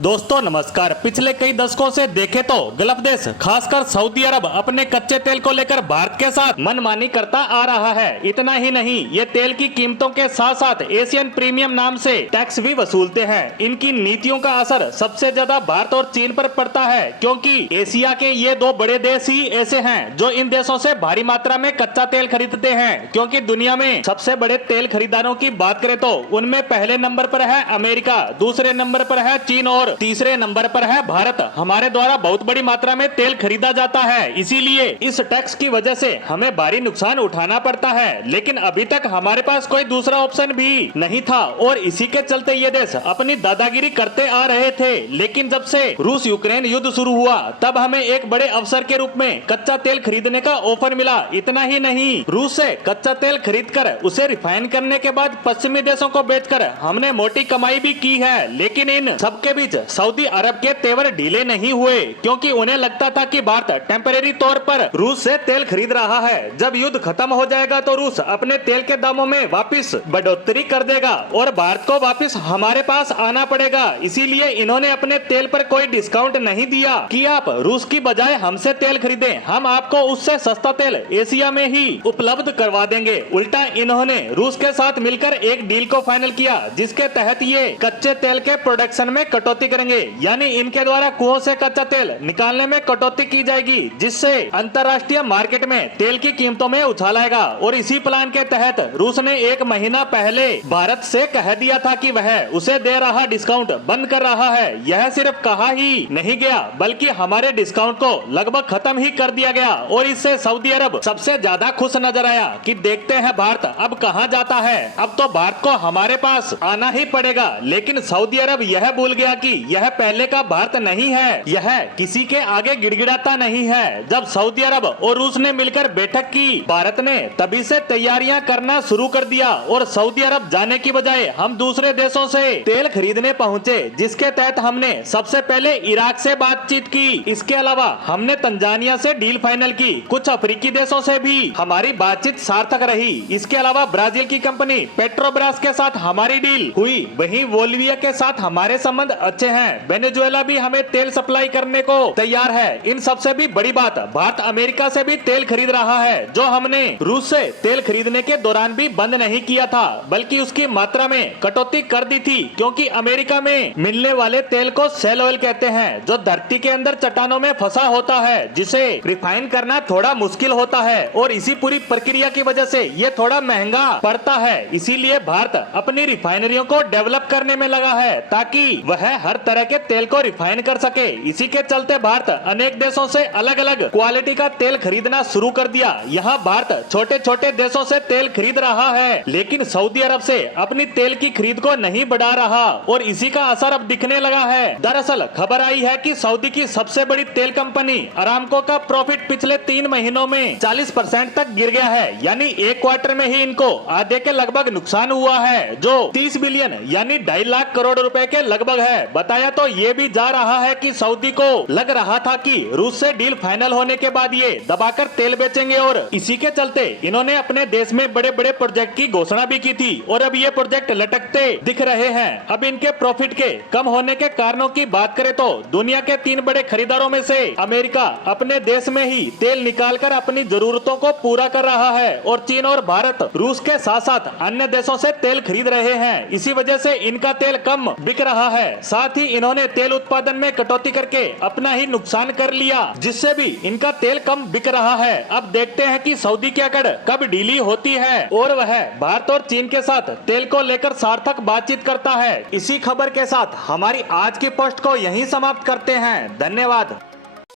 दोस्तों नमस्कार। पिछले कई दशकों से देखें तो गल्फ देश खासकर सऊदी अरब अपने कच्चे तेल को लेकर भारत के साथ मनमानी करता आ रहा है। इतना ही नहीं, ये तेल की कीमतों के साथ साथ एशियन प्रीमियम नाम से टैक्स भी वसूलते हैं। इनकी नीतियों का असर सबसे ज्यादा भारत और चीन पर पड़ता है, क्योंकि एशिया के ये दो बड़े देश ही ऐसे हैं जो इन देशों से भारी मात्रा में कच्चा तेल खरीदते हैं। क्योंकि दुनिया में सबसे बड़े तेल खरीदारों की बात करें तो उनमें पहले नंबर पर है अमेरिका, दूसरे नंबर पर है चीन और तीसरे नंबर पर है भारत। हमारे द्वारा बहुत बड़ी मात्रा में तेल खरीदा जाता है, इसीलिए इस टैक्स की वजह से हमें भारी नुकसान उठाना पड़ता है। लेकिन अभी तक हमारे पास कोई दूसरा ऑप्शन भी नहीं था और इसी के चलते ये देश अपनी दादागिरी करते आ रहे थे। लेकिन जब से रूस यूक्रेन युद्ध शुरू हुआ तब हमें एक बड़े अवसर के रूप में कच्चा तेल खरीदने का ऑफर मिला। इतना ही नहीं, रूस से कच्चा तेल खरीदकर उसे रिफाइन करने के बाद पश्चिमी देशों को बेचकर हमने मोटी कमाई भी की है। लेकिन इन सबके बीच सऊदी अरब के तेवर ढीले नहीं हुए, क्योंकि उन्हें लगता था कि भारत टेम्परेरी तौर पर रूस से तेल खरीद रहा है। जब युद्ध खत्म हो जाएगा तो रूस अपने तेल के दामों में वापस बढ़ोतरी कर देगा और भारत को वापस हमारे पास आना पड़ेगा। इसीलिए इन्होंने अपने तेल पर कोई डिस्काउंट नहीं दिया कि आप रूस की बजाय हमसे तेल खरीदें, हम आपको उससे सस्ता तेल एशिया में ही उपलब्ध करवा देंगे। उल्टा इन्होंने रूस के साथ मिलकर एक डील को फाइनल किया, जिसके तहत ये कच्चे तेल के प्रोडक्शन में कटौती करेंगे। यानी इनके द्वारा कुओं से कच्चा तेल निकालने में कटौती की जाएगी, जिससे अंतर्राष्ट्रीय मार्केट में तेल की कीमतों में उछाल आएगा। और इसी प्लान के तहत रूस ने एक महीना पहले भारत से कह दिया था कि वह उसे दे रहा डिस्काउंट बंद कर रहा है। यह सिर्फ कहा ही नहीं गया, बल्कि हमारे डिस्काउंट को लगभग खत्म ही कर दिया गया। और इससे सऊदी अरब सबसे ज्यादा खुश नजर आया कि देखते हैं भारत अब कहां जाता है, अब तो भारत को हमारे पास आना ही पड़ेगा। लेकिन सऊदी अरब यह भूल गया कि यह पहले का भारत नहीं है, यह किसी के आगे गिड़गिड़ाता नहीं है। जब सऊदी अरब और रूस ने मिलकर बैठक की, भारत ने तभी से तैयारियां करना शुरू कर दिया और सऊदी अरब जाने की बजाय हम दूसरे देशों से तेल खरीदने पहुंचे, जिसके तहत हमने सबसे पहले इराक से बातचीत की। इसके अलावा हमने तंजानिया से डील फाइनल की। कुछ अफ्रीकी देशों से भी हमारी बातचीत सार्थक रही। इसके अलावा ब्राजील की कंपनी पेट्रोब्रास के साथ हमारी डील हुई। वहीं बोलिविया के साथ हमारे संबंध अच्छे हैं। वेनेजुएला भी हमें तेल सप्लाई करने को तैयार है। इन सबसे भी बड़ी बात, भारत अमेरिका से भी तेल खरीद रहा है, जो हमने रूस से तेल खरीदने के दौरान भी बंद नहीं किया था, बल्कि उसकी मात्रा में कटौती कर दी थी। क्योंकि अमेरिका में मिलने वाले तेल को सेल ऑयल कहते हैं, जो धरती के अंदर चट्टानों में फंसा होता है, जिसे रिफाइन करना थोड़ा मुश्किल होता है और इसी पूरी प्रक्रिया की वजह से ये थोड़ा महंगा पड़ता है। इसीलिए भारत अपनी रिफाइनरियों को डेवलप करने में लगा है, ताकि वह हर तरह के तेल को रिफाइन कर सके। इसी के चलते भारत अनेक देशों से अलग अलग क्वालिटी का तेल खरीदना शुरू कर दिया। यहाँ भारत छोटे छोटे देशों से तेल खरीद रहा है, लेकिन सऊदी अरब से अपनी तेल की खरीद को नहीं बढ़ा रहा और इसी का असर अब दिखने लगा है। दरअसल खबर आई है कि सऊदी की सबसे बड़ी तेल कंपनी अरामको का प्रॉफिट पिछले 3 महीनों में 40% तक गिर गया है। यानी एक क्वार्टर में ही इनको आधे के लगभग नुकसान हुआ है, जो 30 बिलियन यानी 2.5 लाख करोड़ रुपए के लगभग है। बताया तो ये भी जा रहा है कि सऊदी को लग रहा था कि रूस से डील फाइनल होने के बाद ये दबाकर तेल बेचेंगे और इसी के चलते इन्होंने अपने देश में बड़े बड़े प्रोजेक्ट की घोषणा भी की थी और अब ये प्रोजेक्ट लटकते दिख रहे हैं। अब इनके प्रॉफिट के कम होने के कारणों की बात करें तो दुनिया के 3 बड़े खरीदारों में से अमेरिका अपने देश में ही तेल निकालकर अपनी जरूरतों को पूरा कर रहा है और चीन और भारत रूस के साथ साथ अन्य देशों से तेल खरीद रहे हैं। इसी वजह से इनका तेल कम बिक रहा है। साथ ही इन्होंने तेल उत्पादन में कटौती करके अपना ही नुकसान कर लिया, जिससे भी इनका तेल कम बिक रहा है। अब देखते हैं कि सऊदी की अकड़ कब ढीली होती है और वह भारत और चीन के साथ तेल को लेकर सार्थक बातचीत करता है। इसी खबर के साथ हमारी आज की पोस्ट को यहीं समाप्त करते हैं। धन्यवाद।